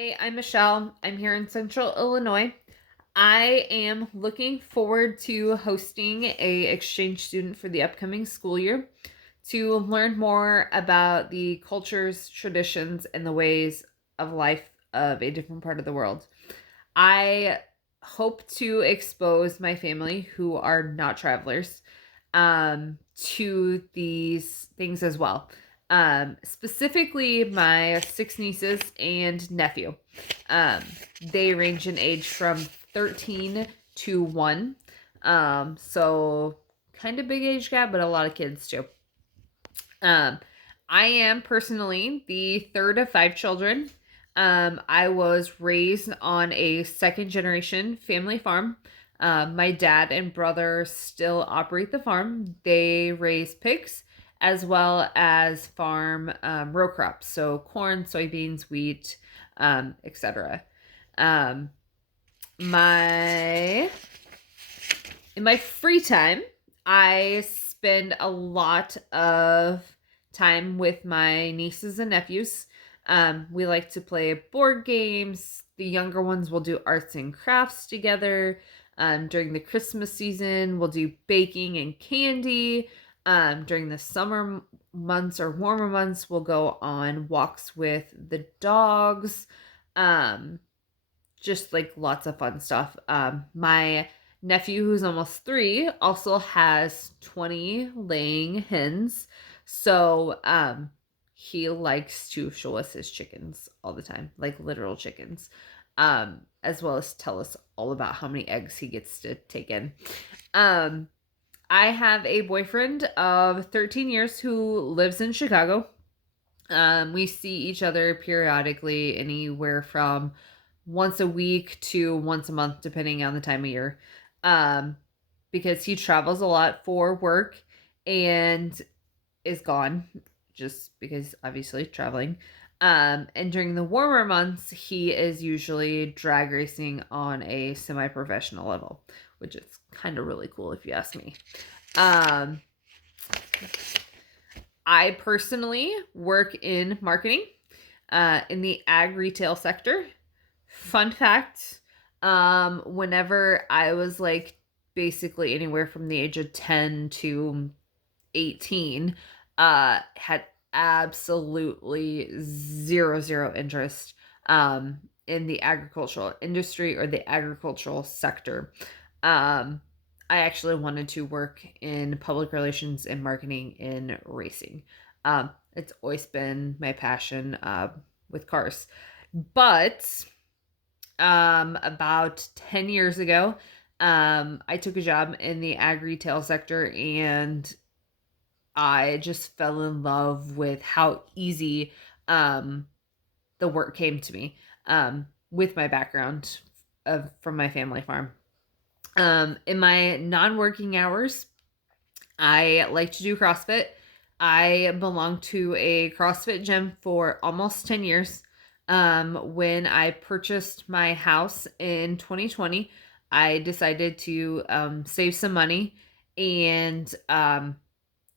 Hi, I'm Michelle. I'm here in Central Illinois. I am looking forward to hosting a exchange student for the upcoming school year to learn more about the cultures, traditions, and the ways of life of a different part of the world. I hope to expose my family who are not travelers to these things as well. Specifically, my six nieces and nephew. Um, they range in age from 13 to 1. So kind of big age gap, but a lot of kids too. Um, I am personally the third of five children. I was raised on a second generation family farm. My dad and brother still operate the farm. They raise pigs as well as farm row crops, so corn, soybeans, wheat, etc. Um, my in my free time, I spend a lot of time with my nieces and nephews. We like to play board games. The younger ones will do arts and crafts together. During the Christmas season, we'll do baking and candy. During the summer months or warmer months, we'll go on walks with the dogs. Um, just like lots of fun stuff. My nephew, who's almost 3, also has 20 laying hens. So he likes to show us his chickens all the time, like literal chickens, as well as tell us all about how many eggs he gets to take in. Um, I have a boyfriend of 13 years who lives in Chicago. We see each other periodically, anywhere from once a week to once a month, depending on the time of year. Um, because he travels a lot for work and is gone just because obviously traveling. And during the warmer months, he is usually drag racing on a semi professional level, which is kind of really cool if you ask me. Um, I personally work in marketing in the ag retail sector. Fun fact, whenever I was like basically anywhere from the age of 10 to 18, had absolutely zero interest in the agricultural industry or the agricultural sector. Um, I actually wanted to work in public relations and marketing in racing. It's always been my passion with cars. But about 10 years ago, I took a job in the ag retail sector and I just fell in love with how easy um, the work came to me with my background from my family farm. In my non working hours, I like to do CrossFit. I belonged to a CrossFit gym for almost 10 years. When I purchased my house in 2020, I decided to save some money and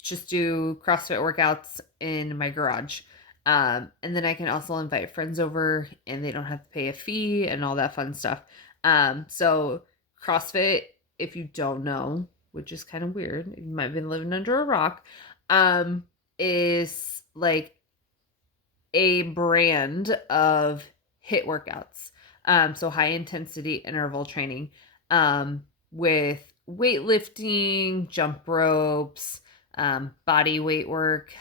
just do CrossFit workouts in my garage. And then I can also invite friends over and they don't have to pay a fee and all that fun stuff. So CrossFit, if you don't know, which is kind of weird, you might have been living under a rock, is like a brand of HIIT workouts. So high intensity interval training with weightlifting, jump ropes, body weight work.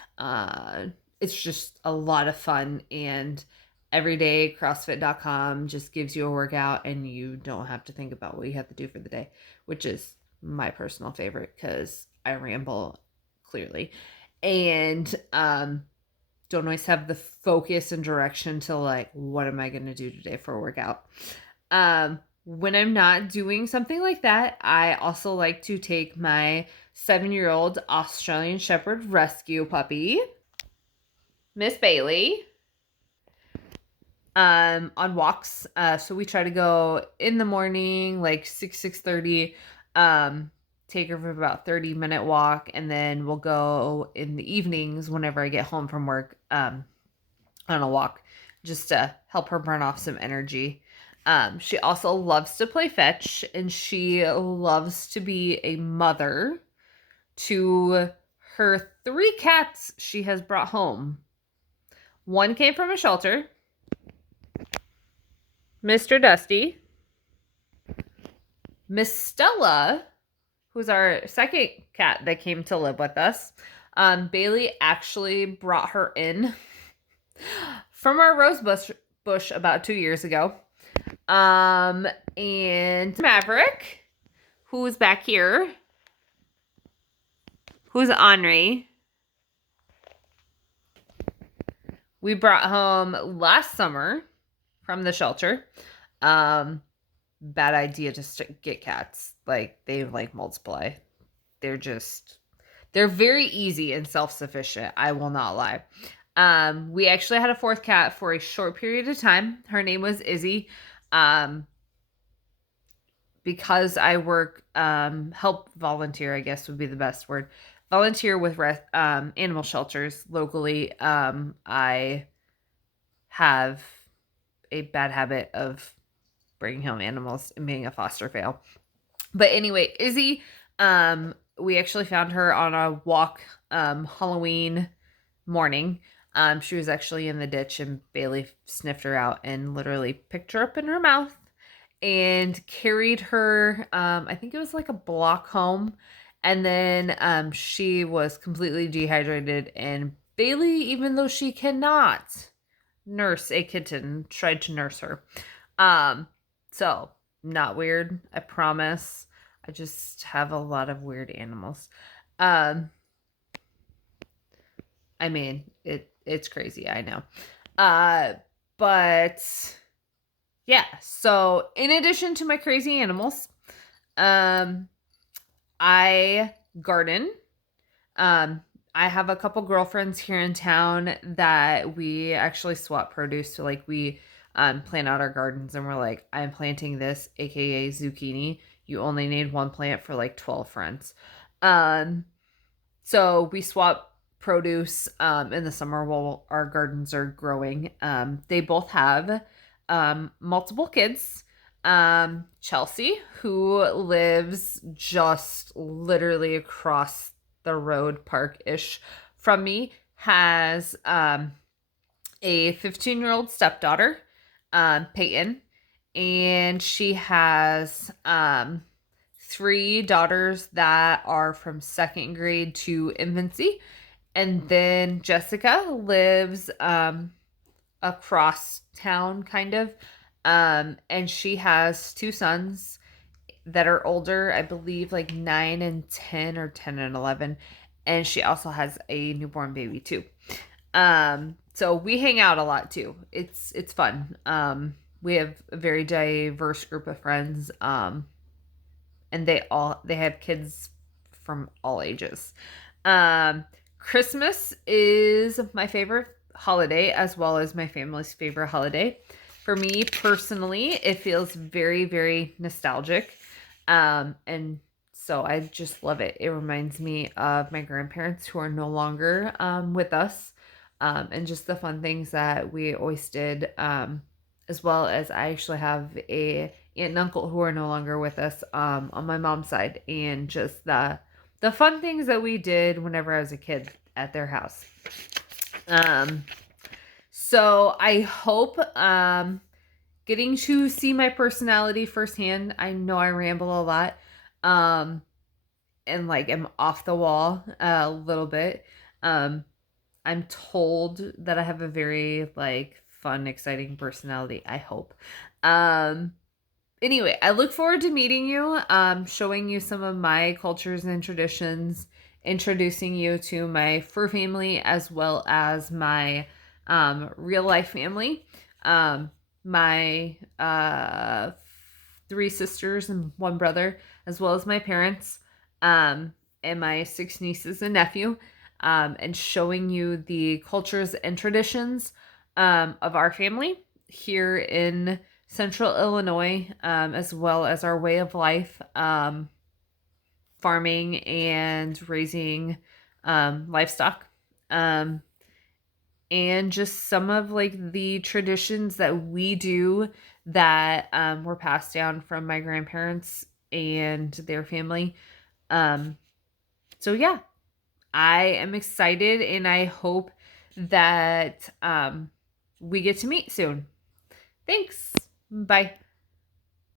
It's just a lot of fun. And every day, CrossFit.com just gives you a workout and you don't have to think about what you have to do for the day, which is my personal favorite because I ramble clearly. And don't always have the focus and direction to like, what am I going to do today for a workout? When I'm not doing something like that, I also like to take my 7-year-old Australian Shepherd rescue puppy, Miss Bailey, on walks. So we try to go in the morning, like 6:30, take her for about 30-minute walk, and then we'll go in the evenings whenever I get home from work, on a walk. just to help her burn off some energy. She also loves to play fetch, and she loves to be a mother to her 3 cats she has brought home. One came from a shelter, Mr. Dusty, Miss Stella, who's our second cat that came to live with us. Bailey actually brought her in from our rose bush about 2 years ago. And Maverick, who's back here, who's Henri. We brought home last summer from the shelter. Bad idea to get cats. Like, they like multiply. They're very easy and self-sufficient. I will not lie. We actually had a 4th cat for a short period of time. Her name was Izzy. Because I work, help volunteer, I guess would be the best word. Volunteer with animal shelters locally. I have a bad habit of bringing home animals and being a foster fail. But anyway, Izzy, we actually found her on a walk Halloween morning. She was actually in the ditch, and Bailey sniffed her out and literally picked her up in her mouth and carried her, I think it was like a block home. And then she was completely dehydrated, and Bailey, even though she cannot nurse a kitten, tried to nurse her. So not weird, I promise. I just have a lot of weird animals. I mean, it's crazy, I know. But yeah, so in addition to my crazy animals, I garden. I have a couple girlfriends here in town that we actually swap produce. So like we plant out our gardens, and we're like, I'm planting this, aka zucchini. You only need 1 plant for like 12 friends. So we swap produce in the summer while our gardens are growing. They both have multiple kids. Chelsea, who lives just literally across the road, park-ish from me, has a 15-year-old stepdaughter, Peyton, and she has 3 daughters that are from 2nd grade to infancy. And then Jessica lives across town, kind of. And she has 2 sons that are older, I believe like 9 and 10, or 10 and 11. And she also has a newborn baby too. So we hang out a lot too. It's fun. We have a very diverse group of friends. And they have kids from all ages. Christmas is my favorite holiday, as well as my family's favorite holiday. For me personally, it feels very, very nostalgic. And so I just love it. It reminds me of my grandparents, who are no longer with us, and just the fun things that we always did, as well as I actually have a aunt and uncle who are no longer with us on my mom's side, and just the fun things that we did whenever I was a kid at their house. So I hope getting to see my personality firsthand. I know I ramble a lot, and like I'm off the wall a little bit. I'm told that I have a very like fun, exciting personality, I hope. Anyway, I look forward to meeting you, showing you some of my cultures and traditions, introducing you to my fur family, as well as my real life family. My 3 sisters and 1 brother, as well as my parents, and my 6 nieces and nephew, and showing you the cultures and traditions of our family here in Central Illinois, as well as our way of life, farming and raising livestock. and just some of like the traditions that we do that were passed down from my grandparents and their family. Um, so yeah, I am excited and I hope that we get to meet soon. Thanks. Bye.